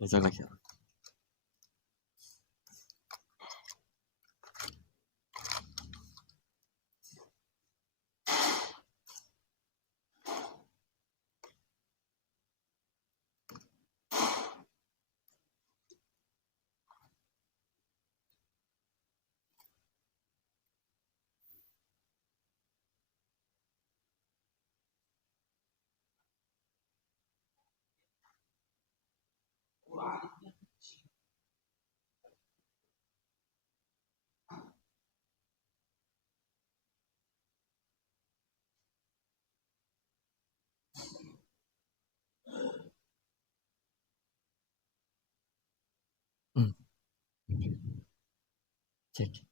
Jazakallah. Cek.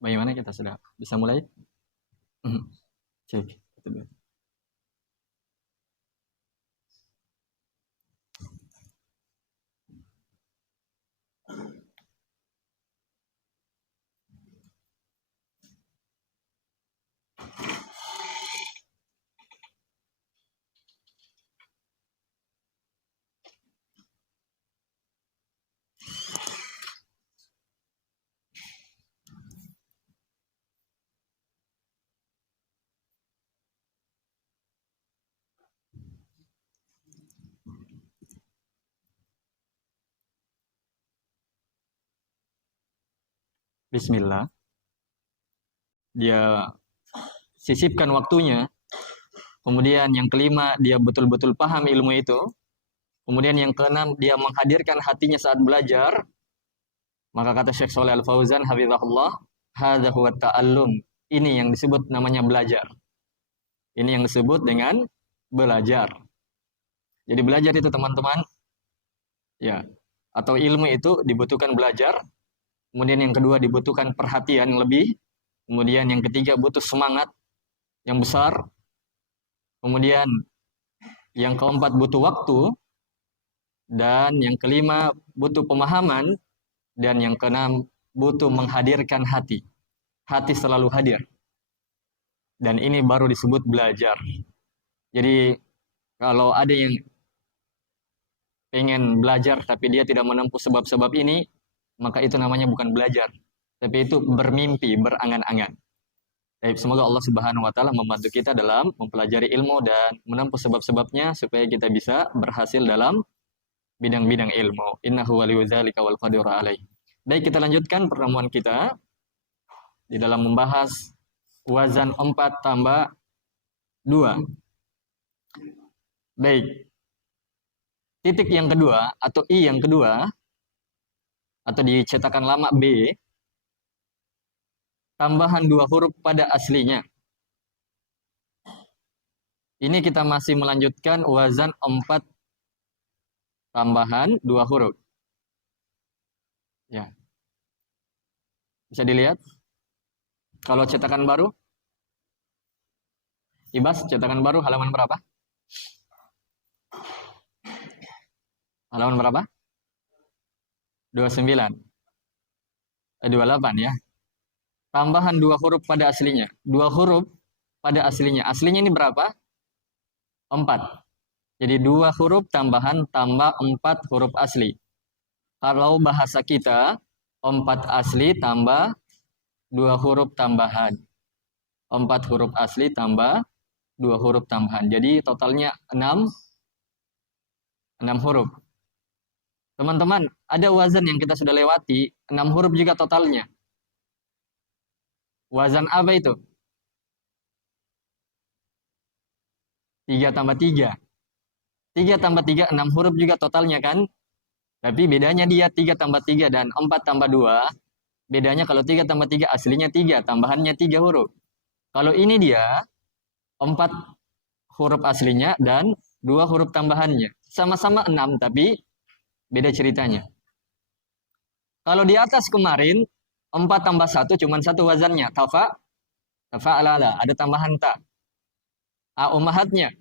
Bagaimana kita sudah bisa mulai? Cek. Bismillah. Dia sisipkan waktunya. Kemudian yang kelima, dia betul-betul paham ilmu itu. Kemudian yang keenam, dia menghadirkan hatinya saat belajar. Maka kata Syekh Shalih Al Fauzan hafizahullah, hadza huwa ta'allum. Ini yang disebut namanya belajar. Ini yang disebut dengan belajar. Jadi belajar itu teman-teman, ya, atau ilmu itu dibutuhkan belajar. Kemudian yang kedua dibutuhkan perhatian yang lebih. Kemudian yang ketiga butuh semangat yang besar. Kemudian yang keempat butuh waktu. Dan yang kelima butuh pemahaman. Dan yang keenam butuh menghadirkan hati. Hati selalu hadir. Dan ini baru disebut belajar. Jadi kalau ada yang pengen belajar tapi dia tidak menempuh sebab-sebab ini, maka itu namanya bukan belajar, tapi itu bermimpi, berangan-angan. Semoga Allah Subhanahu wa taala membantu kita dalam mempelajari ilmu dan menempuh sebab-sebabnya supaya kita bisa berhasil dalam bidang-bidang ilmu. Innahu waliyyu dzalika wal qadiru alaih. Baik, kita lanjutkan pertemuan kita di dalam membahas wazan 4 tambah 2. Baik. Titik yang kedua atau I yang kedua atau di cetakan lama B, tambahan 2 huruf pada aslinya. Ini kita masih melanjutkan wazan 4 tambahan 2 huruf. Ya. Bisa dilihat? Kalau cetakan baru? Ibas, cetakan baru halaman berapa? Halaman berapa? 29. 28 ya. Tambahan 2 huruf pada aslinya. 2 huruf pada aslinya. Aslinya ini berapa? 4. Jadi 2 huruf tambahan tambah 4 huruf asli. Kalau bahasa kita 4 asli tambah 2 huruf tambahan. 4 huruf asli tambah 2 huruf tambahan. Jadi totalnya 6 huruf. Teman-teman, ada wazan yang kita sudah lewati, 6 huruf juga totalnya. Wazan apa itu? 3 tambah 3. 3 tambah 3, 6 huruf juga totalnya kan? Tapi bedanya dia 3 tambah 3 dan 4 tambah 2. Bedanya kalau 3 tambah 3 aslinya 3, tambahannya 3 huruf. Kalau ini dia 4 huruf aslinya dan 2 huruf tambahannya. Sama-sama 6 tapi beda ceritanya. Kalau di atas kemarin 4 tambah 1 cuma 1 wazannya. Tafa'alala, ada tambahan ta. Ummahatnya.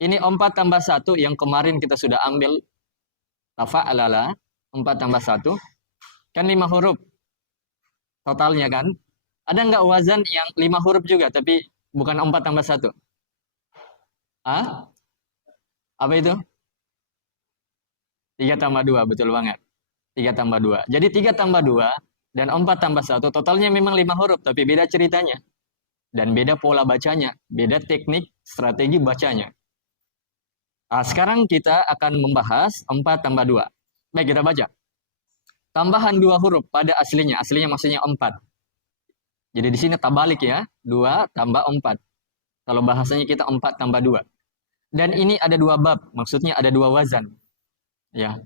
Ini 4 tambah 1 yang kemarin kita sudah ambil. Tafa'alala. 4 tambah 1. Kan 5 huruf. Totalnya kan. Ada nggak wazan yang 5 huruf juga, tapi bukan 4 tambah 1? Apa itu? 3 tambah 2, betul banget. 3 tambah 2. Jadi 3 tambah 2 dan 4 tambah 1, totalnya memang 5 huruf, tapi beda ceritanya. Dan beda pola bacanya, beda teknik, strategi bacanya. Sekarang kita akan membahas 4 tambah 2. Baik, kita baca. Tambahan 2 huruf pada aslinya. Aslinya maksudnya 4. Jadi di sini tabalik ya. 2 tambah 4. Kalau bahasanya kita 4 tambah 2. Dan ini ada 2 bab. Maksudnya ada 2 wazan. Ya.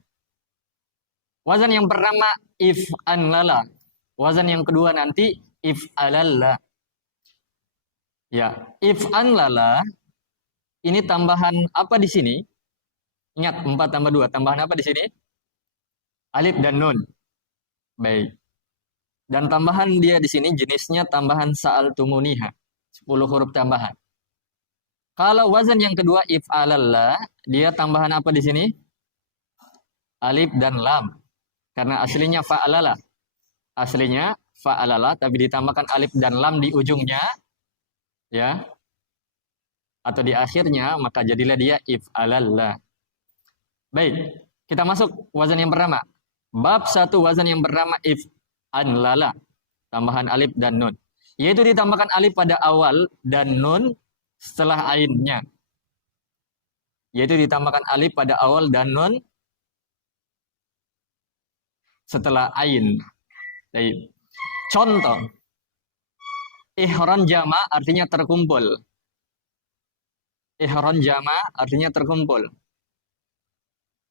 Wazan yang pertama if'an lala. Wazan yang kedua nanti if'alalla. Ya, if'an lala ini tambahan apa di sini? Ingat 4 tambah 2. Tambahan apa di sini? Alif dan nun. Baik. Dan tambahan dia di sini jenisnya tambahan sa'altumuniha. 10 huruf tambahan. Kalau wazan yang kedua if'alalla, dia tambahan apa di sini? Alif dan lam. Karena aslinya fa'alala. Aslinya fa'alala tapi ditambahkan alif dan lam di ujungnya, ya. Atau di akhirnya, maka jadilah dia if'alalla. Baik, kita masuk wazan yang pertama. Bab 1 wazan yang pertama if'anlala. Tambahan alif dan nun. Yaitu ditambahkan alif pada awal dan nun setelah ainnya. Yaitu ditambahkan alif pada awal dan nun setelah ain. Baik. Contoh. Ihron jama artinya terkumpul. Ihron jama artinya terkumpul.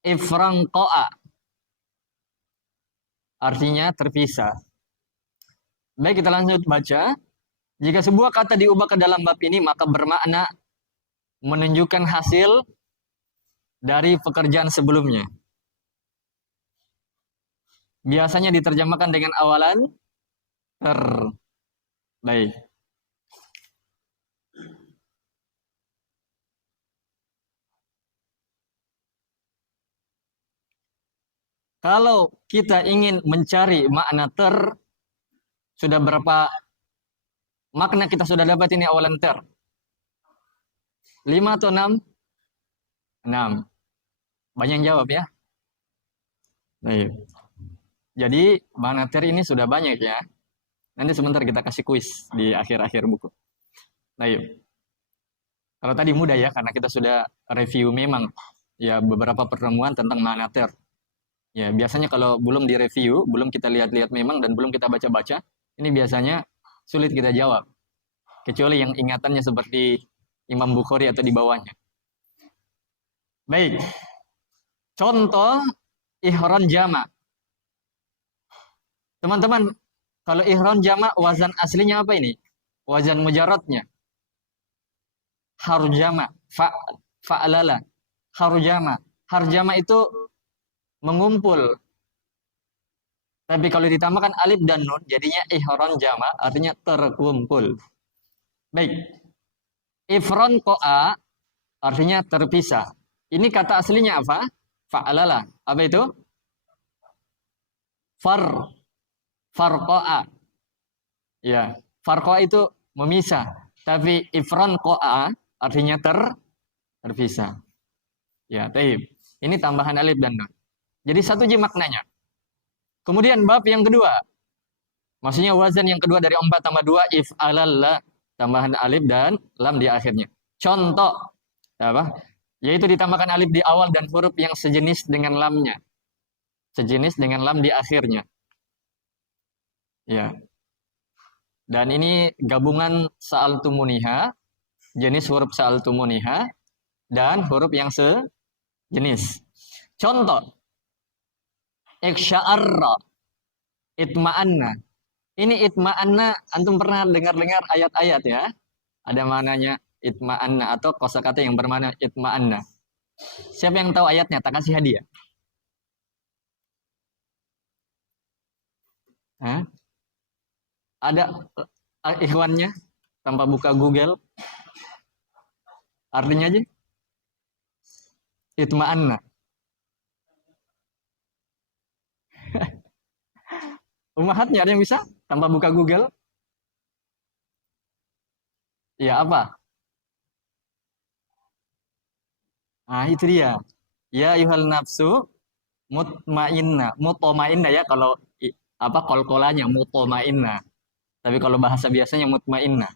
Ifrangqa'a artinya terpisah. Baik, kita lanjut baca. Jika sebuah kata diubah ke dalam bab ini, maka bermakna menunjukkan hasil dari pekerjaan sebelumnya. Biasanya diterjemahkan dengan awalan ter. Baik. Kalau kita ingin mencari makna ter, sudah berapa makna kita sudah dapat ini awalan ter? 5 atau 6? 6. Banyak yang jawab ya. Baik. Jadi makna ter ini sudah banyak ya. Nanti sebentar kita kasih kuis di akhir-akhir buku. Baik. Kalau tadi mudah ya, karena kita sudah review memang ya beberapa pertemuan tentang makna ter. Ya, biasanya kalau belum direview, belum kita lihat-lihat memang dan belum kita baca-baca, ini biasanya sulit kita jawab. Kecuali yang ingatannya seperti Imam Bukhari atau di bawahnya. Baik. Contoh ihron jama. Teman-teman, kalau ihron jama wazan aslinya apa ini? Wazan mujaradnya. Harjama, fa'alala. Harjama. Harjama itu mengumpul. Tapi kalau ditambahkan alif dan nun, jadinya ihron jama, artinya terkumpul. Baik. Ifron ko'a, artinya terpisah. Ini kata aslinya apa? Fa'alala. Apa itu? Farqo'a. Ya, farqo'a itu memisah. Tapi ifron ko'a, artinya terpisah. Ya, taib. Ini tambahan alif dan nun. Jadi satu aja maknanya. Kemudian bab yang kedua. Maksudnya wazan yang kedua dari 4 tambah 2 if'alalla, tambahan alif dan lam di akhirnya. Contoh apa? Yaitu ditambahkan alif di awal dan huruf yang sejenis dengan lamnya. Sejenis dengan lam di akhirnya. Ya. Dan ini gabungan sa'altumuniha, jenis huruf sa'altumuniha dan huruf yang sejenis. Contoh. Iksya'arra, itma'anna. Ini itma'anna, antum pernah dengar-dengar ayat-ayat ya? Ada maknanya itma'anna atau kosakata yang bermakna itma'anna. Siapa yang tahu ayatnya? Tak kasih hadiah. Hah? Ada ikhwannya tanpa buka Google? Artinya aja itma'anna. Ummahatnya ada yang bisa tanpa buka Google? Ya apa? Nah, itu dia. Ya ayuhal nafsu mutmainnah ya kalau apa kol-kolanya mutmainnah. Tapi kalau bahasa biasanya mutmainnah.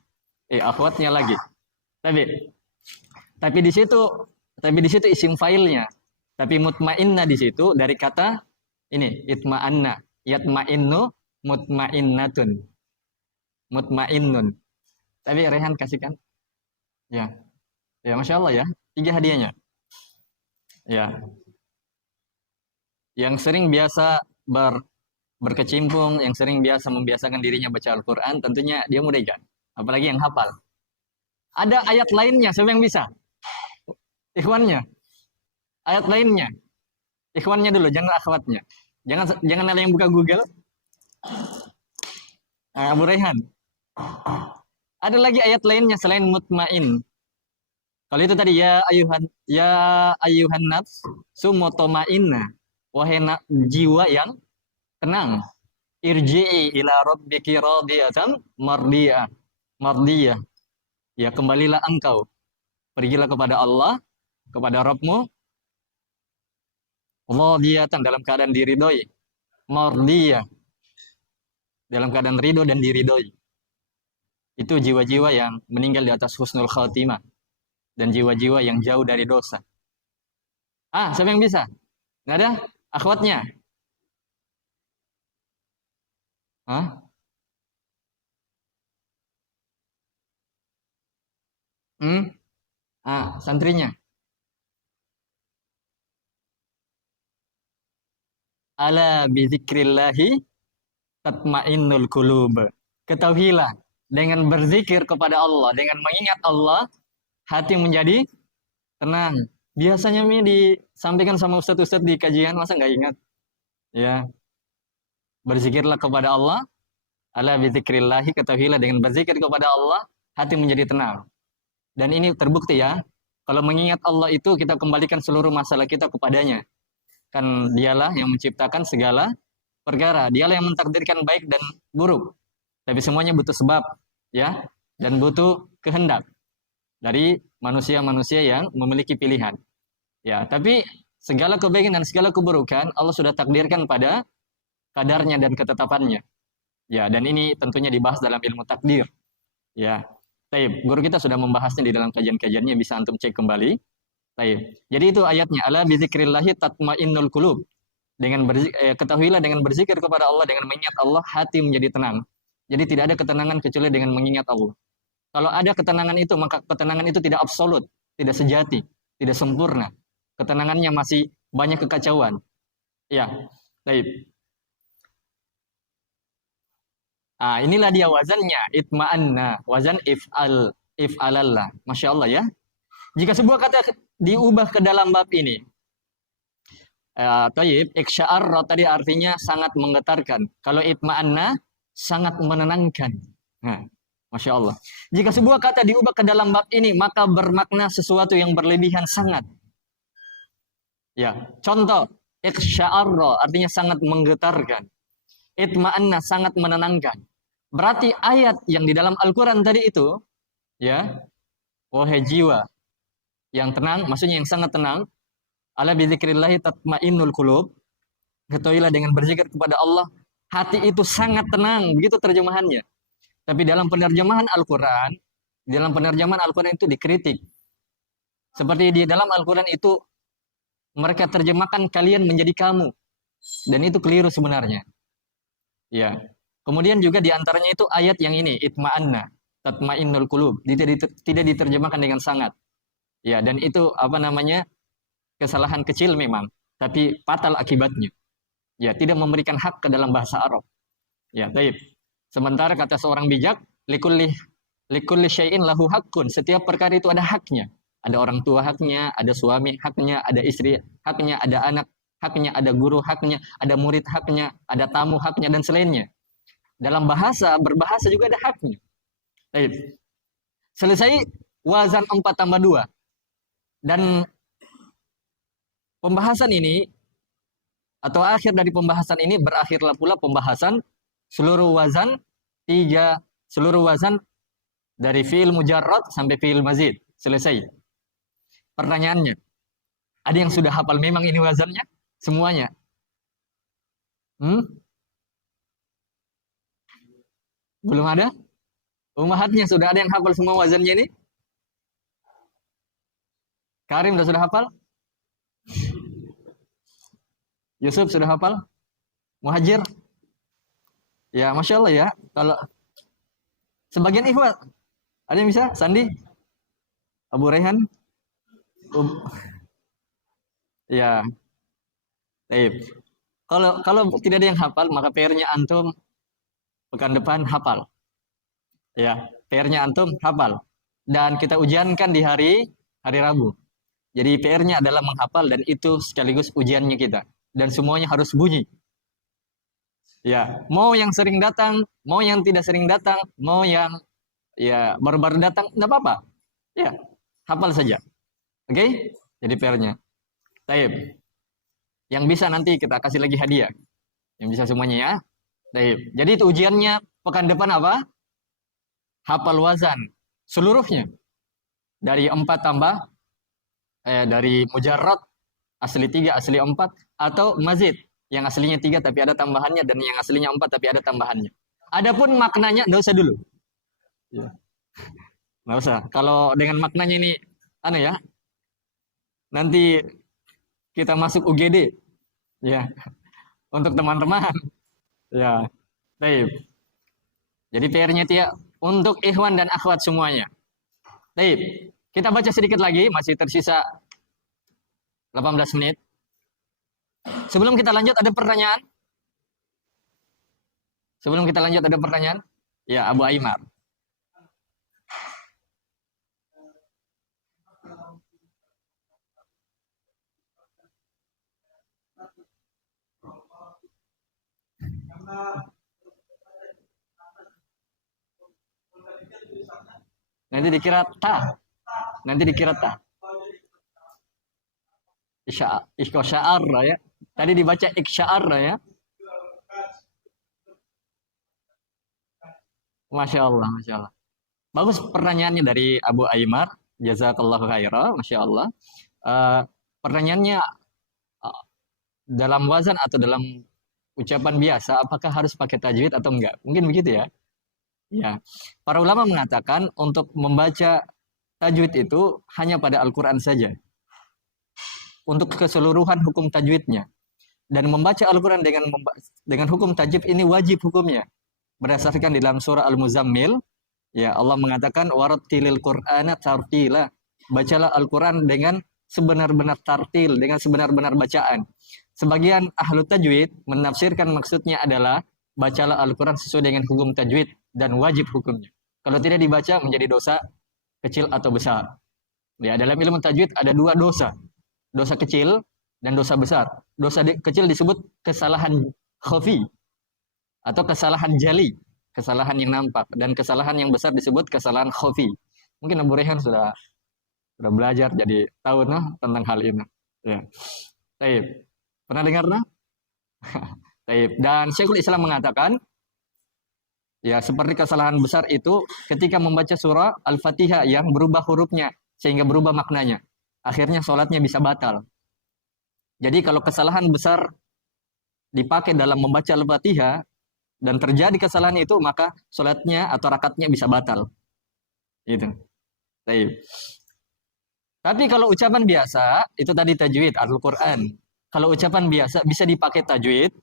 Akhwatnya lagi. Tapi tapi di situ isim failnya. Tapi mutmainnah di situ dari kata ini itma'anna, yatma'innu, mutmainnatun, mutmainnun. Tapi Rehan kasihkan. Ya. Ya, Masya Allah ya. 3 hadiahnya. Ya. Yang sering biasa berkecimpung, yang sering biasa membiasakan dirinya baca Al-Quran, tentunya dia mudah kan. Apalagi yang hafal. Ada ayat lainnya, siapa yang bisa? Ikhwannya. Ayat lainnya. Ikhwannya dulu, jangan akhwatnya. Jangan ada yang buka Google. Abu Rehan. Ada lagi ayat lainnya selain mutmain. Kalau itu tadi ya ayuhan nafs sumutmainnah. Wahai jiwa yang tenang. Irji'i ila rabbiki radiyatan mardiyah. Mardiyah. Ya, kembalilah engkau. Pergilah kepada Allah, kepada Rabbmu. Radiyatan dalam keadaan diridhoi. Mardiyah. Dalam keadaan ridho dan diridhoi. Itu jiwa-jiwa yang meninggal di atas husnul khatimah. Dan jiwa-jiwa yang jauh dari dosa. Siapa yang bisa? Nggak ada? Akhwatnya? Hah? Santrinya. Ala bizikrillahi tatmainnul qulub. Ketahuilah, dengan berzikir kepada Allah, dengan mengingat Allah, hati menjadi tenang. Biasanya disampaikan sama ustadz-ustadz di kajian, masa nggak ingat? Ya, berzikirlah kepada Allah. Ala bizikrillahi, ketahuilah dengan berzikir kepada Allah, hati menjadi tenang. Dan ini terbukti ya, kalau mengingat Allah itu kita kembalikan seluruh masalah kita kepadanya. Kan dialah yang menciptakan segala perkara. Dialah yang mentakdirkan baik dan buruk. Tapi semuanya butuh sebab, ya, dan butuh kehendak dari manusia-manusia yang memiliki pilihan. Ya, tapi segala kebaikan dan segala keburukan Allah sudah takdirkan pada kadarnya dan ketetapannya. Ya, dan ini tentunya dibahas dalam ilmu takdir. Ya. Taib, guru kita sudah membahasnya di dalam kajian-kajiannya, bisa antum cek kembali. Taib. Jadi itu ayatnya, ala bizikrillahi tatmainnul qulub. Ketahuilah dengan berzikir kepada Allah, dengan mengingat Allah, hati menjadi tenang. Jadi tidak ada ketenangan kecuali dengan mengingat Allah. Kalau ada ketenangan itu, maka ketenangan itu tidak absolut, tidak sejati, tidak sempurna. Ketenangannya masih banyak kekacauan. Ya, taib. Inilah dia wazannya, itma'anna, wazan if'alallah. Masya Allah ya. Jika sebuah kata diubah ke dalam bab ini, taib, iksya'arra tadi artinya sangat menggetarkan. Kalau itma'anna, sangat menenangkan. Nah, Masya Allah. Jika sebuah kata diubah ke dalam bab ini, maka bermakna sesuatu yang berlebihan sangat. Ya, contoh, iksya'arra artinya sangat menggetarkan. Itma'anna sangat menenangkan. Berarti ayat yang di dalam Al-Quran tadi itu, ya, wahai jiwa yang tenang, maksudnya yang sangat tenang, ala bizikrillahi tatmainnul qulub, ketahuilah dengan berzikir kepada Allah, hati itu sangat tenang, begitu terjemahannya. Tapi dalam penerjemahan Al-Quran, itu dikritik. Seperti di dalam Al-Quran itu, mereka terjemahkan kalian menjadi kamu. Dan itu keliru sebenarnya. Ya. Kemudian juga diantaranya itu ayat yang ini, itma'anna, tatmainnul qulub, tidak diterjemahkan dengan sangat. Ya, dan itu kesalahan kecil memang, tapi fatal akibatnya. Ya, tidak memberikan hak ke dalam bahasa Arab. Ya, baik. Sementara kata seorang bijak, likulli syai'in lahu haqqun, setiap perkara itu ada haknya. Ada orang tua haknya, ada suami haknya, ada istri haknya, ada anak haknya, ada guru haknya, ada murid haknya, ada tamu haknya, dan selainnya. Dalam berbahasa juga ada haknya. Baik. Selesai wazan 4 tambah 2. Dan pembahasan ini atau akhir dari pembahasan ini berakhirlah pula pembahasan seluruh wazan dari fi'il mujarrad sampai fi'il mazid. Selesai. Pertanyaannya, ada yang sudah hafal memang ini wazannya? Semuanya? Belum ada? Ummahatnya sudah ada yang hafal semua wazannya ini? Karim sudah hafal? Yusuf sudah hafal? Muhajir? Ya, Masya Allah ya. Kalau sebagian ikhwat, ada yang bisa? Sandi? Abu Rehan? Ya, baik. Kalau tidak ada yang hafal, maka PR-nya antum pekan depan hafal. Ya, PR-nya antum hafal. Dan kita ujiankan di hari Rabu. Jadi PR-nya adalah menghafal dan itu sekaligus ujiannya kita. Dan semuanya harus bunyi. Ya, mau yang sering datang, mau yang tidak sering datang, mau yang ya baru-baru datang, enggak apa-apa. Ya, hafal saja. Oke? Jadi PR-nya. Taib. Yang bisa nanti kita kasih lagi hadiah. Yang bisa semuanya ya. Taib. Jadi itu ujiannya pekan depan apa? Hafal wazan seluruhnya. Dari 4 tambah dari mujarrad asli 3, asli 4 atau mazid yang aslinya 3 tapi ada tambahannya dan yang aslinya 4 tapi ada tambahannya. Adapun maknanya enggak usah dulu. Ya. Enggak usah. Kalau dengan maknanya ini ya. Nanti kita masuk UGD. Ya. Untuk teman-teman. Ya. Baik. Jadi PR-nya Tia untuk ikhwan dan akhwat semuanya. Baik. Kita baca sedikit lagi, masih tersisa 18 menit. Sebelum kita lanjut ada pertanyaan? Sebelum kita lanjut ada pertanyaan? Ya, Abu Aimar. Nanti dikira ta. Nanti dikira ta. Isya'ar ya. Tadi dibaca iksya'ar ya. Masya Allah, Masya Allah. Bagus pertanyaannya dari Abu Aimar. Jazakallahu khairan, Masya Allah. Pertanyaannya dalam wazan atau dalam ucapan biasa, apakah harus pakai tajwid atau enggak? Mungkin begitu ya. Ya, para ulama mengatakan untuk membaca tajwid itu hanya pada Al-Quran saja. Untuk keseluruhan hukum tajwidnya. Dan membaca Al-Quran dengan hukum tajwid ini wajib hukumnya. Berdasarkan di dalam surah Al-Muzammil, ya Allah mengatakan warattilil Qur'ana tartila. Bacalah Al-Quran dengan sebenar-benar tartil, dengan sebenar-benar bacaan. Sebagian ahlu tajwid menafsirkan maksudnya adalah bacalah Al-Quran sesuai dengan hukum tajwid dan wajib hukumnya. Kalau tidak dibaca menjadi dosa kecil atau besar. Ya, dalam ilmu tajwid ada 2 dosa. Dosa kecil dan dosa besar. Dosa kecil disebut kesalahan khafi atau kesalahan jali, kesalahan yang nampak, dan kesalahan yang besar disebut kesalahan khafi. Mungkin Abu Rehan sudah belajar jadi tahu tentang hal ini. Ya. Baik. Pernah dengar Baik. Dan Syekhul Islam mengatakan ya seperti kesalahan besar itu ketika membaca surah Al-Fatihah yang berubah hurufnya sehingga berubah maknanya. Akhirnya sholatnya bisa batal. Jadi kalau kesalahan besar dipakai dalam membaca Al-Fatihah dan terjadi kesalahan itu maka sholatnya atau rakatnya bisa batal. Gitu. Baik. Tapi kalau ucapan biasa itu tadi tajwid Al-Quran. Kalau ucapan biasa bisa dipakai tajwid,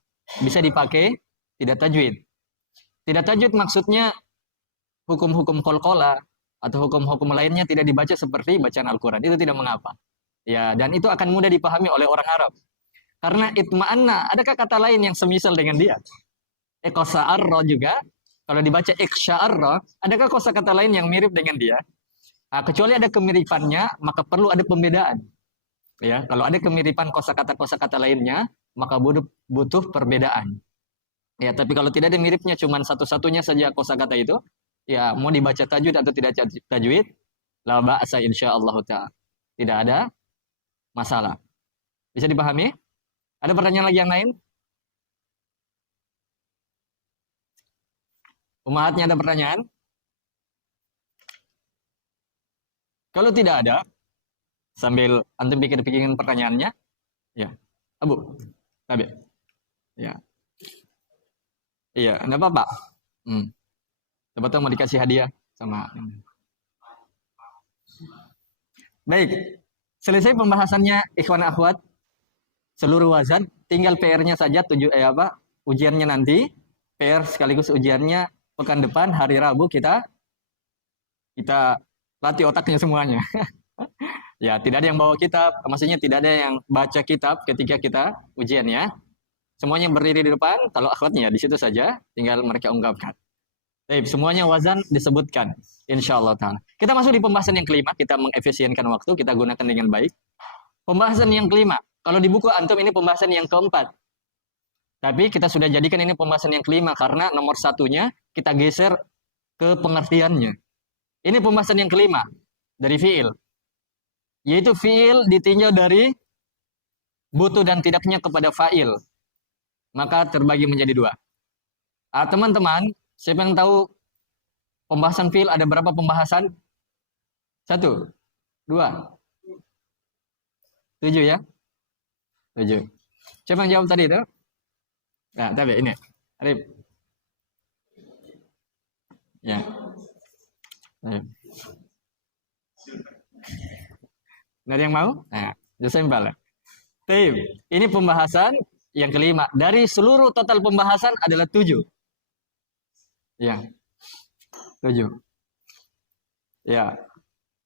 bisa dipakai tidak tajwid. Tidak tajwid maksudnya hukum-hukum qalqalah atau hukum-hukum lainnya tidak dibaca seperti bacaan Al-Quran. Itu tidak mengapa. Ya, dan itu akan mudah dipahami oleh orang Arab. Karena itma'anna, adakah kata lain yang semisal dengan dia? Qasa'arra juga, kalau dibaca iksya'arra, adakah kosakata lain yang mirip dengan dia? Nah, kecuali ada kemiripannya, maka perlu ada pembedaan. Ya, kalau ada kemiripan kosakata lainnya, maka butuh perbedaan. Ya, tapi kalau tidak ada miripnya, cuma satu-satunya saja kosakata itu, ya mau dibaca tajwid atau tidak tajwid, la ba'sa insyaallah ta'ala. tidak ada masalah. Bisa dipahami? Ada pertanyaan lagi yang lain? Umatnya ada pertanyaan? Kalau tidak ada, sambil antum pikir-pikirin pertanyaannya, ya, Abu, Tabe, ya, iya, enggak apa-apa. Coba tuh mau dikasih hadiah sama. Baik, selesai pembahasannya ikhwan akhwat, seluruh wazan, tinggal PR-nya saja ujiannya nanti, PR sekaligus ujiannya pekan depan hari Rabu kita latih otaknya semuanya. Ya, tidak ada yang bawa kitab, maksudnya tidak ada yang baca kitab ketika kita ujian ya. Semuanya berdiri di depan, kalau akhwatnya di situ saja, tinggal mereka ungkapkan. Baik, semuanya wazan disebutkan, insya Allah ta'ala. Kita masuk di pembahasan yang kelima, kita mengefisienkan waktu, kita gunakan dengan baik. Pembahasan yang kelima, kalau di buku antum ini pembahasan yang keempat. Tapi kita sudah jadikan ini pembahasan yang kelima, karena nomor satunya kita geser ke pengertiannya. Ini pembahasan yang kelima, dari fi'il. Yaitu fi'il ditinjau dari butuh dan tidaknya kepada fa'il. Maka terbagi menjadi dua. Teman-teman, siapa yang tahu pembahasan fi'il ada berapa pembahasan? 1, 2, 7 ya? 7. Siapa yang jawab tadi itu? Nah, tapi ini. Arif. Ya. Arif. Nggak ada yang mau? Nah, Josembal. Tim, ini pembahasan yang kelima. Dari seluruh total pembahasan adalah 7. Ya, 7. Ya,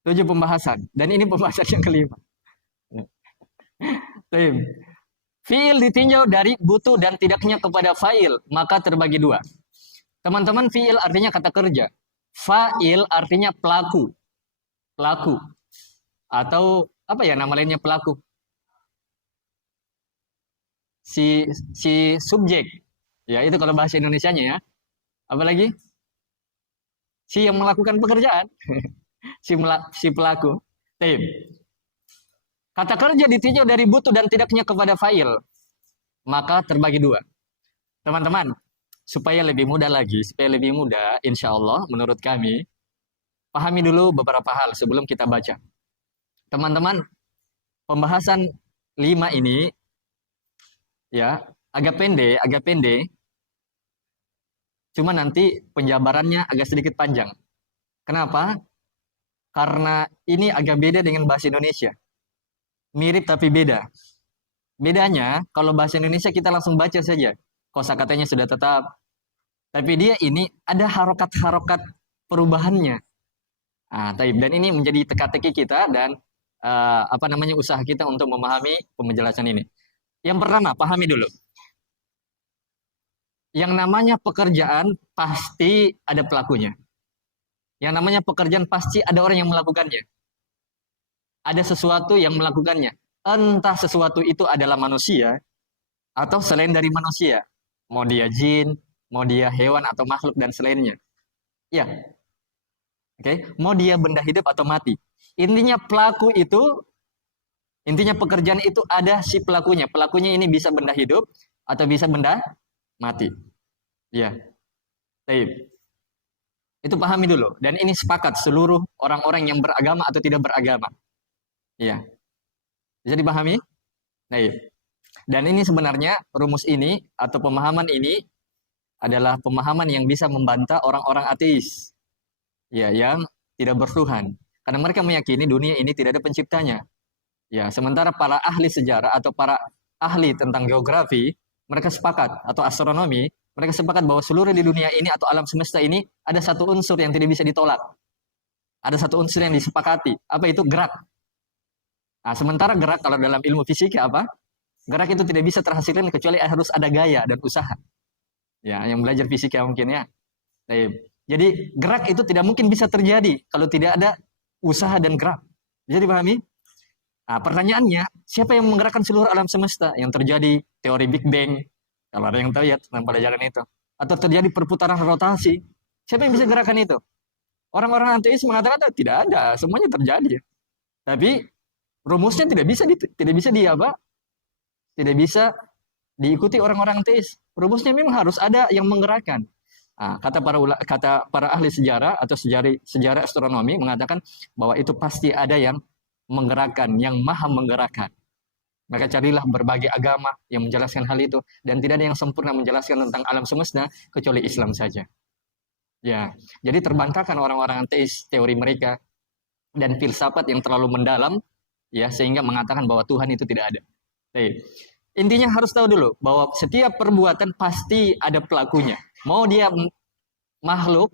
7 pembahasan. Dan ini pembahasan yang kelima. Tim, fi'il ditinjau dari butuh dan tidaknya kepada fa'il, maka terbagi dua. Teman-teman, fi'il artinya kata kerja. Fa'il artinya pelaku. Pelaku. Atau apa ya nama lainnya pelaku? Si subjek. Ya, itu kalau bahasa Indonesianya ya. Apalagi? Si yang melakukan pekerjaan. si pelaku. Tim. Kata kerja ditinjau dari butuh dan tidaknya kepada fa'il. Maka terbagi dua. Teman-teman, supaya lebih mudah lagi, insya Allah menurut kami, pahami dulu beberapa hal sebelum kita baca. Teman-teman, pembahasan 5 ini ya agak pendek. Cuma nanti penjabarannya agak sedikit panjang. Kenapa? Karena ini agak beda dengan bahasa Indonesia. Mirip tapi beda. Bedanya, kalau bahasa Indonesia kita langsung baca saja. Kosakatanya sudah tetap. Tapi dia ini ada harokat-harokat perubahannya. Dan ini menjadi teka-teki kita dan usaha kita untuk memahami penjelasan ini. Yang pertama, pahami dulu. Yang namanya pekerjaan pasti ada pelakunya. Yang namanya pekerjaan pasti ada orang yang melakukannya. Ada sesuatu yang melakukannya. Entah sesuatu itu adalah manusia atau selain dari manusia. Mau dia jin, mau dia hewan atau makhluk dan selainnya. Ya. Oke, mau dia benda hidup atau mati. Intinya pekerjaan itu ada si pelakunya. Pelakunya ini bisa benda hidup atau bisa benda mati. Ya. Baik. Itu pahami dulu. Dan ini sepakat seluruh orang-orang yang beragama atau tidak beragama. Ya. Bisa dipahami? Baik. Dan ini sebenarnya rumus ini atau pemahaman ini adalah pemahaman yang bisa membantah orang-orang ateis. Ya, yang tidak bertuhan. Karena mereka meyakini dunia ini tidak ada penciptanya. Ya, sementara para ahli sejarah atau para ahli tentang geografi, mereka sepakat atau astronomi, mereka sepakat bahwa seluruh di dunia ini atau alam semesta ini ada satu unsur yang tidak bisa ditolak. Ada satu unsur yang disepakati. Apa itu? Gerak. Sementara gerak kalau dalam ilmu fisika apa? Gerak itu tidak bisa terhasilkan kecuali harus ada gaya dan usaha. Ya, yang belajar fisika mungkin ya. Jadi gerak itu tidak mungkin bisa terjadi kalau tidak ada usaha dan gerak. Bisa dipahami? Pertanyaannya, siapa yang menggerakkan seluruh alam semesta? Yang terjadi teori Big Bang, kalau ada yang tahu ya tentang pelajaran itu. Atau terjadi perputaran rotasi. Siapa yang bisa gerakan itu? Orang-orang ateis mengatakan tidak ada, semuanya terjadi. Tapi Rumusnya tidak bisa di apa? Tidak bisa diikuti orang-orang teis. Rumusnya memang harus ada yang menggerakkan. Nah, kata para ahli sejarah atau sejarah astronomi mengatakan bahwa itu pasti ada yang menggerakkan, yang maha menggerakkan. Maka carilah berbagai agama yang menjelaskan hal itu, dan tidak ada yang sempurna menjelaskan tentang alam semesta kecuali Islam saja. Ya, jadi terbantahkan orang-orang ateis teori mereka dan filsafat yang terlalu mendalam, ya, sehingga mengatakan bahwa Tuhan itu tidak ada. Baik. Intinya harus tahu dulu bahwa setiap perbuatan pasti ada pelakunya. Mau dia makhluk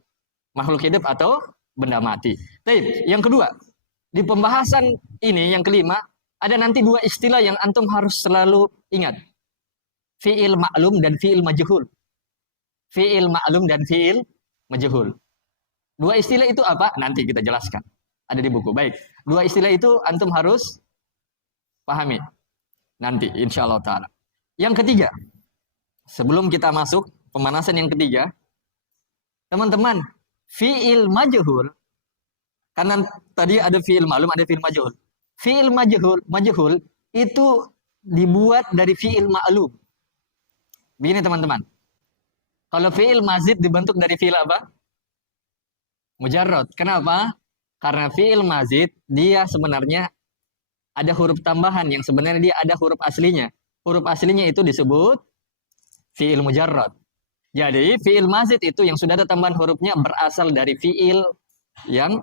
hidup atau benda mati. Baik. Yang kedua, di pembahasan ini yang kelima, ada nanti dua istilah yang antum harus selalu ingat. Fi'il ma'lum dan fi'il majhul. Fi'il ma'lum dan fi'il majhul. Dua istilah itu apa? Nanti kita jelaskan. Ada di buku. Baik. Dua istilah itu antum harus pahami. Nanti insya Allah ta'ala. Yang ketiga. Sebelum kita masuk pemanasan yang ketiga. Teman-teman. Fi'il majhul. Karena tadi ada fi'il ma'lum, ada fi'il majhul. Fi'il majhul itu dibuat dari fi'il ma'lum. Begini teman-teman. Kalau fi'il mazid dibentuk dari fi'il apa? Mujarrad. Kenapa? Karena fi'il mazid dia sebenarnya ada huruf tambahan yang sebenarnya dia ada huruf aslinya. Huruf aslinya itu disebut fi'il mujarrad. Jadi fi'il mazid itu yang sudah ada tambahan hurufnya berasal dari fi'il yang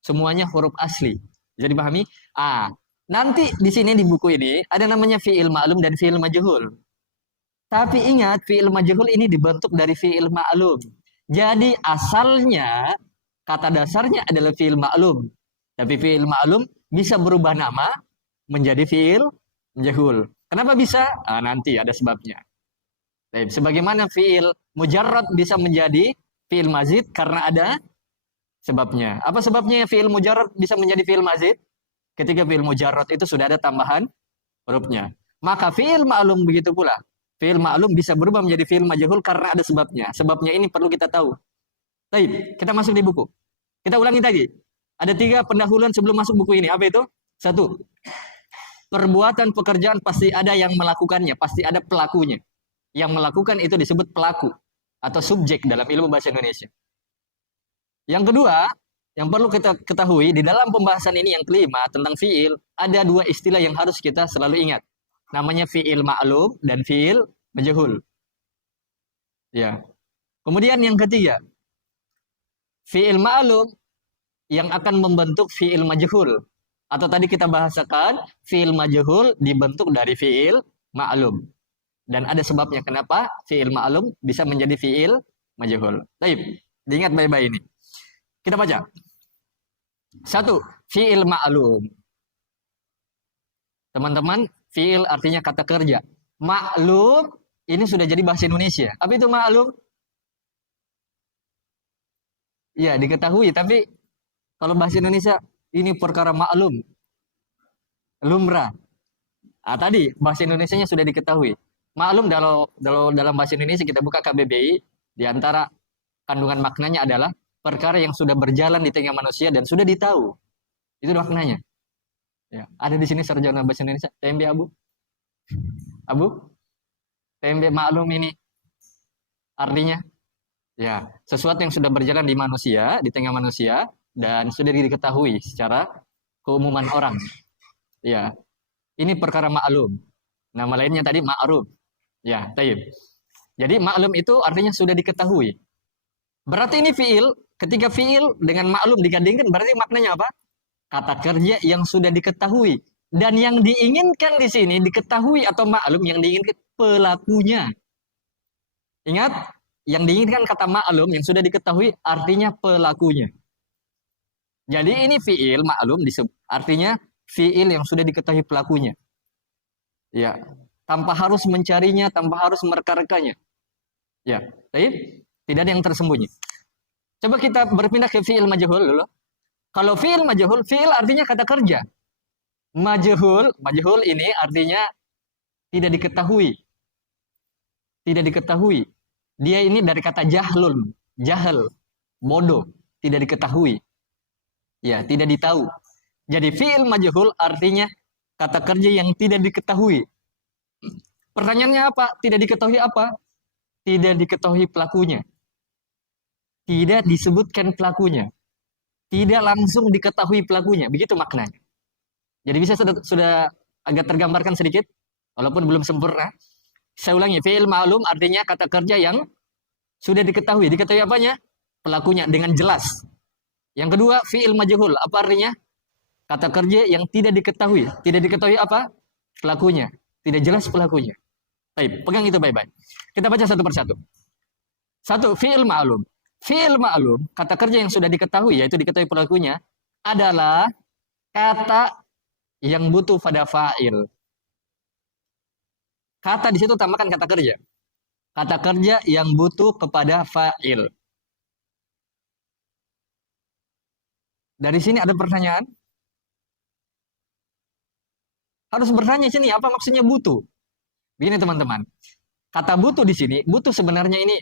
semuanya huruf asli. Jadi pahami? Nanti di sini di buku ini ada namanya fi'il ma'lum dan fi'il majhul. Tapi ingat, fi'il majhul ini dibentuk dari fi'il ma'lum. Jadi asalnya, kata dasarnya adalah fi'il ma'lum. Tapi fi'il ma'lum bisa berubah nama menjadi fi'il majhul. Kenapa bisa? Nanti ada sebabnya. Sebagaimana fi'il mujarrad bisa menjadi fi'il mazid karena ada sebabnya. Apa sebabnya fi'il mujarrad bisa menjadi fi'il mazid? Ketika fi'il mujarrad itu sudah ada tambahan hurufnya. Maka fi'il ma'lum begitu pula. Fi'il ma'lum bisa berubah menjadi fi'il majhul karena ada sebabnya. Sebabnya ini perlu kita tahu. Baik, kita masuk di buku. Kita ulangi tadi. Ada 3 pendahuluan sebelum masuk buku ini. Apa itu? 1. Perbuatan pekerjaan pasti ada yang melakukannya, pasti ada pelakunya. Yang melakukan itu disebut pelaku atau subjek dalam ilmu bahasa Indonesia. Yang kedua, yang perlu kita ketahui di dalam pembahasan ini yang kelima tentang fi'il, ada 2 istilah yang harus kita selalu ingat. Namanya fi'il ma'lum dan fi'il majhul. Ya. Kemudian yang ketiga, fi'il ma'lum yang akan membentuk fi'il majhul. Atau tadi kita bahasakan fi'il majhul dibentuk dari fi'il ma'lum. Dan ada sebabnya kenapa fi'il ma'lum bisa menjadi fi'il majhul. Baik, diingat baik-baik ini. Kita baca. 1. Fi'il ma'lum. Teman-teman, fi'il artinya kata kerja. Ma'lum ini sudah jadi bahasa Indonesia. Apa itu ma'lum? Ya, diketahui. Tapi kalau bahasa Indonesia, ini perkara ma'lum. Lumrah. Tadi bahasa Indonesianya sudah diketahui. Maklum dalam bahasa Indonesia kita buka KBBI, di antara kandungan maknanya adalah perkara yang sudah berjalan di tengah manusia dan sudah ditahu. Itu maknanya. Ya, ada di sini sarjana bahasa Indonesia. TMB Abu? Abu? TMB maklum ini artinya ya, sesuatu yang sudah berjalan di manusia, di tengah manusia dan sudah diketahui secara keumuman orang. Ya. Ini perkara maklum. Nama lainnya tadi ma'ruf. Ya, taib. Jadi maklum itu artinya sudah diketahui. Berarti ini fi'il, ketika fi'il dengan maklum digandingkan berarti maknanya apa? Kata kerja yang sudah diketahui. Dan yang diinginkan di sini diketahui atau maklum yang diinginkan pelakunya. Ingat, yang diinginkan kata maklum yang sudah diketahui artinya pelakunya. Jadi ini fi'il maklum artinya fi'il yang sudah diketahui pelakunya. Ya, tanpa harus mencarinya, tanpa harus mereka-rekanya. Ya, baik. Tidak ada yang tersembunyi. Coba kita berpindah ke fi'il majhul dulu. Kalau fi'il majhul, fi'il artinya kata kerja. Majhul ini artinya tidak diketahui. Tidak diketahui. Dia ini dari kata jahlun, jahil, bodoh, tidak diketahui. Ya, tidak ditahu. Jadi fi'il majhul artinya kata kerja yang tidak diketahui. Pertanyaannya apa? Tidak diketahui apa? Tidak diketahui pelakunya. Tidak disebutkan pelakunya. Tidak langsung diketahui pelakunya. Begitu maknanya. Jadi bisa sudah agak tergambarkan sedikit, walaupun belum sempurna. Saya ulangi, fi'il ma'lum artinya kata kerja yang sudah diketahui. Diketahui apanya? Pelakunya dengan jelas. Yang kedua, fi'il majhul. Apa artinya? Kata kerja yang tidak diketahui. Tidak diketahui apa? Pelakunya. Tidak jelas pelakunya. Baik, pegang itu baik-baik. Kita baca satu persatu. Satu, fi'il ma'lum. Fi'il ma'lum, kata kerja yang sudah diketahui, yaitu diketahui pelakunya, adalah kata yang butuh pada fa'il. Kata di situ tambahkan kata kerja. Kata kerja yang butuh kepada fa'il. Dari sini ada pertanyaan? Harus bertanya sini, apa maksudnya butuh? Begini teman-teman. Kata butuh di sini, butuh sebenarnya ini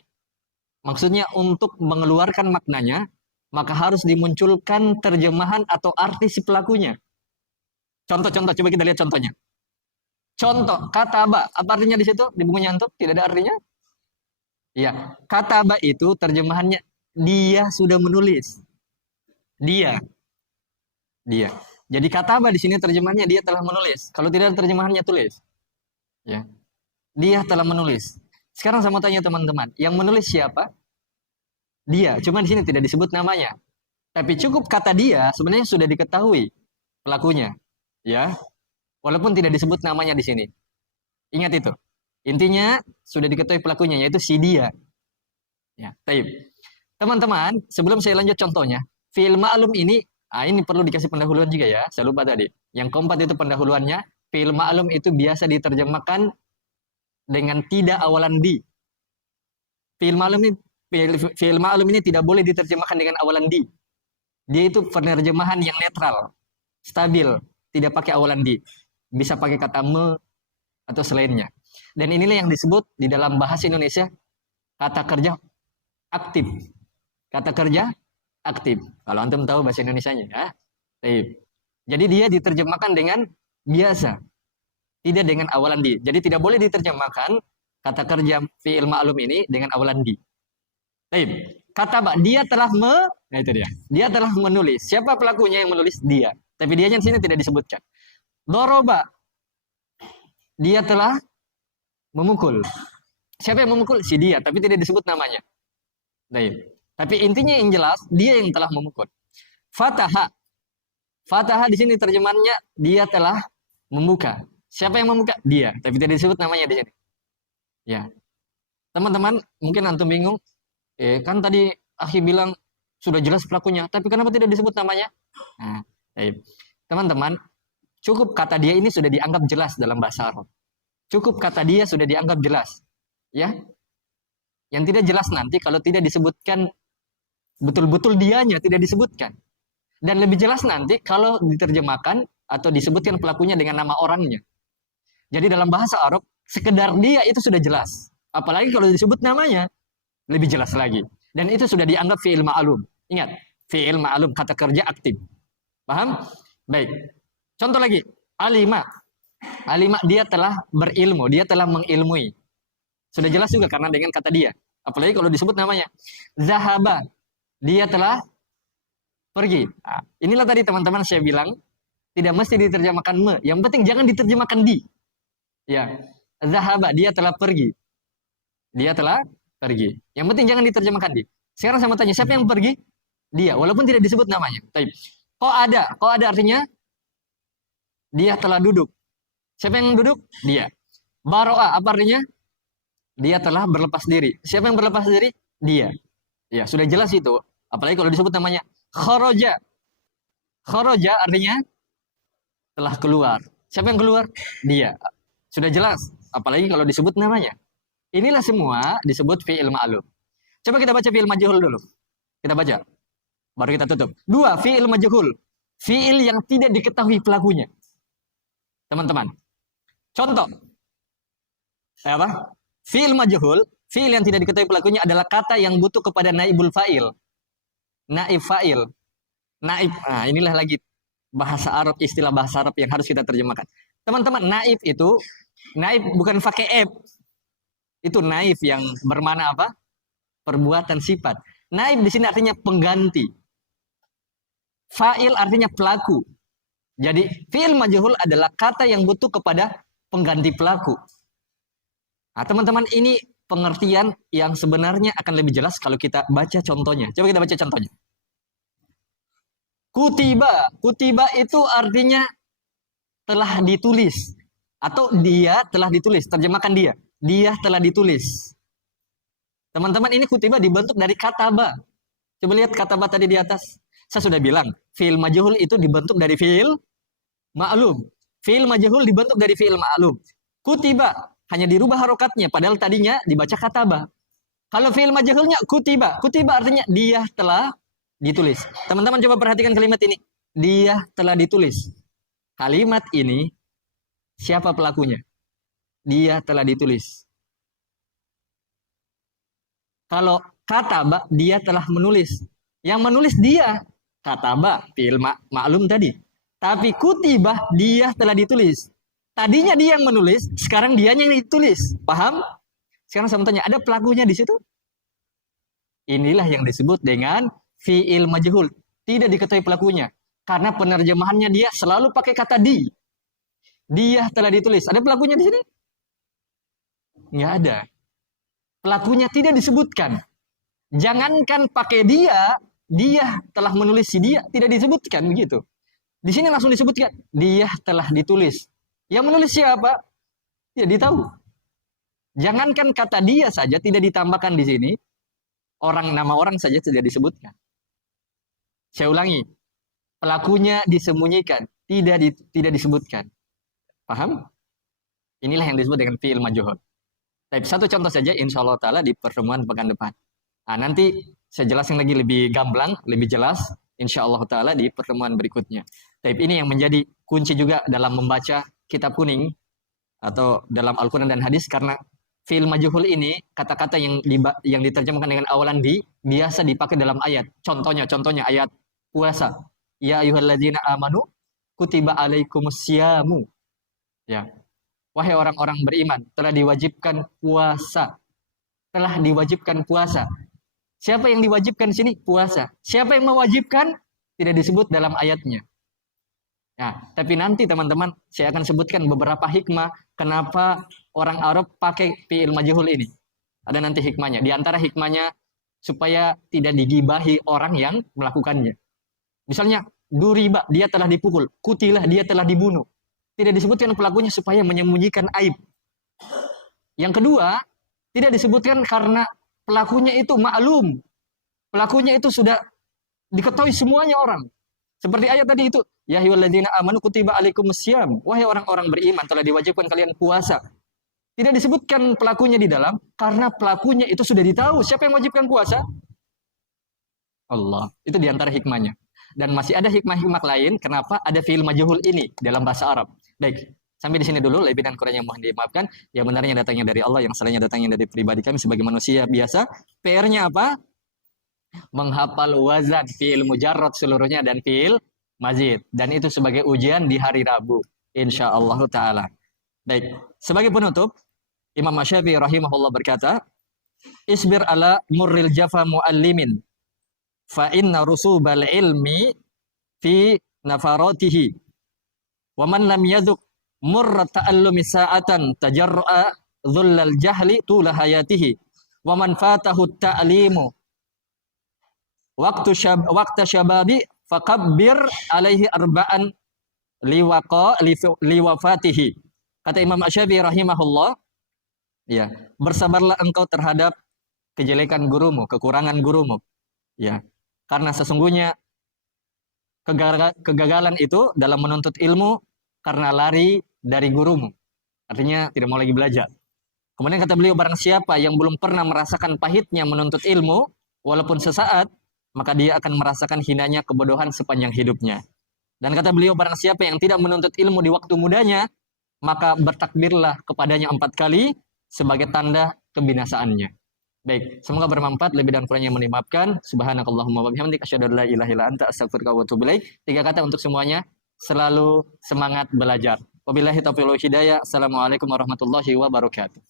maksudnya untuk mengeluarkan maknanya, maka harus dimunculkan terjemahan atau arti si pelakunya. Contoh-contoh, coba kita lihat contohnya. Contoh, kata ba, apa artinya di situ? Di bukunya antum tidak ada artinya? Ya, kata ba itu terjemahannya dia sudah menulis. Dia. Jadi kata ba di sini terjemahannya dia telah menulis. Kalau tidak ada terjemahannya tulis. Ya. Dia telah menulis. Sekarang saya mau tanya teman-teman, yang menulis siapa? Dia. Cuma di sini tidak disebut namanya. Tapi cukup kata dia sebenarnya sudah diketahui pelakunya. Ya. Walaupun tidak disebut namanya di sini. Ingat itu. Intinya sudah diketahui pelakunya, yaitu si dia. Ya, taib. Teman-teman, sebelum saya lanjut contohnya, fi'il ma'lum ini perlu dikasih pendahuluan juga ya. Saya lupa tadi. Yang keempat itu pendahuluannya. Fi'il ma'lum itu biasa diterjemahkan dengan tidak awalan di. Fi'il ma'lum ini tidak boleh diterjemahkan dengan awalan di. Dia itu penerjemahan yang netral, stabil, tidak pakai awalan di. Bisa pakai kata me atau selainnya. Dan inilah yang disebut di dalam bahasa Indonesia kata kerja aktif. Kata kerja aktif. Kalau antum tahu bahasa Indonesianya ya. Jadi dia diterjemahkan dengan biasa. Tidak dengan awalan di. Jadi tidak boleh diterjemahkan kata kerja fi'il ma'lum ini dengan awalan di. Kata ba, dia telah nah itu dia. Dia telah menulis. Siapa pelakunya yang menulis? Dia. Tapi dianya di sini tidak disebutkan. Doroba, dia telah memukul. Siapa yang memukul? Si dia, tapi tidak disebut namanya. Tapi intinya yang jelas, dia yang telah memukul. Fataha. Fataha di sini terjemahannya dia telah membuka. Siapa yang membuka? Dia, tapi tidak disebut namanya di sini. Ya. Teman-teman, mungkin antum bingung. Kan tadi Akhi bilang sudah jelas pelakunya, tapi kenapa tidak disebut namanya? Nah, teman-teman, cukup kata dia ini sudah dianggap jelas dalam bahasa Arab. Cukup kata dia sudah dianggap jelas. Ya. Yang tidak jelas nanti kalau tidak disebutkan betul-betul dianya tidak disebutkan. Dan lebih jelas nanti kalau diterjemahkan atau disebutkan pelakunya dengan nama orangnya. Jadi dalam bahasa Arab, sekedar dia itu sudah jelas. Apalagi kalau disebut namanya, lebih jelas lagi. Dan itu sudah dianggap fi'il ma'lum. Ingat, fi'il ma'lum kata kerja aktif. Paham? Baik. Contoh lagi, alima. Alima dia telah berilmu, dia telah mengilmui. Sudah jelas juga karena dengan kata dia. Apalagi kalau disebut namanya. Zahaba, dia telah pergi. Nah, inilah tadi teman-teman saya bilang, tidak mesti diterjemahkan me. Yang penting jangan diterjemahkan di. Ya, zahaba, dia telah pergi. Dia telah pergi. Yang penting jangan diterjemahkan di. Sekarang saya mau tanya, siapa yang pergi? Dia, walaupun tidak disebut namanya. Kok ada artinya dia telah duduk. Siapa yang duduk? Dia. Baro'a, apa artinya? Dia telah berlepas diri. Siapa yang berlepas diri? Dia. Ya, sudah jelas itu. Apalagi kalau disebut namanya. Kharaja. Kharaja artinya telah keluar. Siapa yang keluar? Dia. Sudah jelas. Apalagi kalau disebut namanya. Inilah semua disebut fi'il ma'lum. Coba kita baca fi'il majhul dulu. Kita baca. Baru kita tutup. 2. Fi'il majhul. Fi'il yang tidak diketahui pelakunya. Teman-teman. Contoh. Apa? Fi'il majhul, fi'il yang tidak diketahui pelakunya adalah kata yang butuh kepada naibul fa'il. Naib fa'il. Naib. Nah, inilah lagi bahasa Arab, istilah bahasa Arab yang harus kita terjemahkan. Teman-teman, naib bukan pakai app. Itu naib yang bermana apa? Perbuatan sifat. Naib di sini artinya pengganti. Fa'il artinya pelaku. Jadi fi'il majhul adalah kata yang butuh kepada pengganti pelaku. Nah, teman-teman, ini pengertian yang sebenarnya akan lebih jelas kalau kita baca contohnya. Coba kita baca contohnya. Kutiba itu artinya telah ditulis atau dia telah ditulis. Terjemahkan dia. Dia telah ditulis. Teman-teman, ini kutiba dibentuk dari kataba. Coba lihat kataba tadi di atas. Saya sudah bilang, fi'il majhul itu dibentuk dari fi'il ma'lum. Fi'il majhul dibentuk dari fi'il ma'lum. Kutiba hanya dirubah harokatnya, padahal tadinya dibaca kataba. Kalau fi'il majhulnya kutiba artinya dia telah ditulis. Teman-teman coba perhatikan kalimat ini. Dia telah ditulis. Kalimat ini siapa pelakunya? Dia telah ditulis. Kalau kataba, dia telah menulis. Yang menulis dia. Kataba, fi'il ma'lum tadi. Tapi kutibah, dia telah ditulis. Tadinya dia yang menulis, sekarang dianya yang ditulis. Paham? Sekarang saya mau tanya, ada pelakunya di situ? Inilah yang disebut dengan fi'il majhul. Tidak diketahui pelakunya. Karena penerjemahannya dia selalu pakai kata di. Dia telah ditulis. Ada pelakunya di sini? Nggak ada. Pelakunya tidak disebutkan. Jangankan pakai dia telah menulis si dia, tidak disebutkan begitu. Di sini langsung disebutkan, dia telah ditulis. Yang menulis siapa? Ya ditahu. Jangankan kata dia saja tidak ditambahkan di sini, nama orang saja tidak disebutkan. Saya ulangi, pelakunya disembunyikan, tidak disebutkan. Paham? Inilah yang disebut dengan fi'il majhul. Tapi satu contoh saja, insya Allah Ta'ala di pertemuan pekan depan. Nah, nanti saya jelasin lagi lebih gamblang, lebih jelas, insya Allah Ta'ala di pertemuan berikutnya. Tapi ini yang menjadi kunci juga dalam membaca kitab kuning atau dalam Al-Quran dan hadis, karena fi'il majhul ini kata-kata yang diterjemahkan dengan awalan di biasa dipakai dalam ayat. Contohnya ayat puasa. Ya ayyuhalladzina amanu kutiba alaikumusyamu. Ya. Wahai orang-orang beriman, telah diwajibkan puasa. Telah diwajibkan puasa. Siapa yang diwajibkan di sini? Puasa. Siapa yang mewajibkan? Tidak disebut dalam ayatnya. Nah, tapi nanti teman-teman saya akan sebutkan beberapa hikmah kenapa orang Arab pakai fi'il majhul ini. Ada nanti hikmahnya. Di antara hikmahnya supaya tidak digibahi orang yang melakukannya. Misalnya duriba, dia telah dipukul. Kutilah, dia telah dibunuh. Tidak disebutkan pelakunya supaya menyembunyikan aib. Yang kedua, tidak disebutkan karena pelakunya itu maklum. Pelakunya itu sudah diketahui semuanya orang. Seperti ayat tadi itu, ya ayyuhalladzina amanu kutiba alaikumussyam. Wahai orang-orang beriman, telah diwajibkan kalian puasa. Tidak disebutkan pelakunya di dalam karena pelakunya itu sudah ditahu. Siapa yang wajibkan puasa? Allah. Itu di antara hikmahnya. Dan masih ada hikmah-hikmah lain kenapa ada fi'il majhul ini dalam bahasa Arab. Baik, sampai di sini dulu, lebih dan kurangnya mohon dimaafkan. Yang benarnya datangnya dari Allah, yang salahnya datangnya dari pribadi kami sebagai manusia biasa. PR-nya apa? Menghafal wazan fi'il mujarrad seluruhnya dan fi'il mazid. Dan itu sebagai ujian di hari Rabu, insyaallah taala. Baik, sebagai penutup, Imam Asy-Syafi'i rahimahullah berkata, "Isbir ala murril jafa muallimin, fa inna rusubal ilmi fi nafaratihi. Wa man lam yadhuq murra ta'allumi sa'atan tajarru'a dhullal jahli tula hayatihi. Wa man fatahu ta'limu waqta syababi fakabbir alaihi arba'an liwafatihi." Kata Imam Asy-Syafi'i rahimahullah, ya, bersabarlah engkau terhadap kejelekan gurumu, kekurangan gurumu. Ya, karena sesungguhnya kegagalan itu dalam menuntut ilmu karena lari dari gurumu. Artinya tidak mau lagi belajar. Kemudian kata beliau, barang siapa yang belum pernah merasakan pahitnya menuntut ilmu, walaupun sesaat, maka dia akan merasakan hinanya kebodohan sepanjang hidupnya. Dan kata beliau, barang siapa yang tidak menuntut ilmu di waktu mudanya, maka bertakbirlah kepadanya 4 kali sebagai tanda kebinasaannya. Baik, semoga bermanfaat. Lebih dan kurangnya mohon dimaafkan. Subhanakallahumma wa bihamdika asyhadu an la ilaha illa anta astaghfiruka wa atubu ilaik. 3 kata untuk semuanya, selalu semangat belajar. Wabillahi taufiq wal hidayah. Assalamualaikum warahmatullahi wabarakatuh.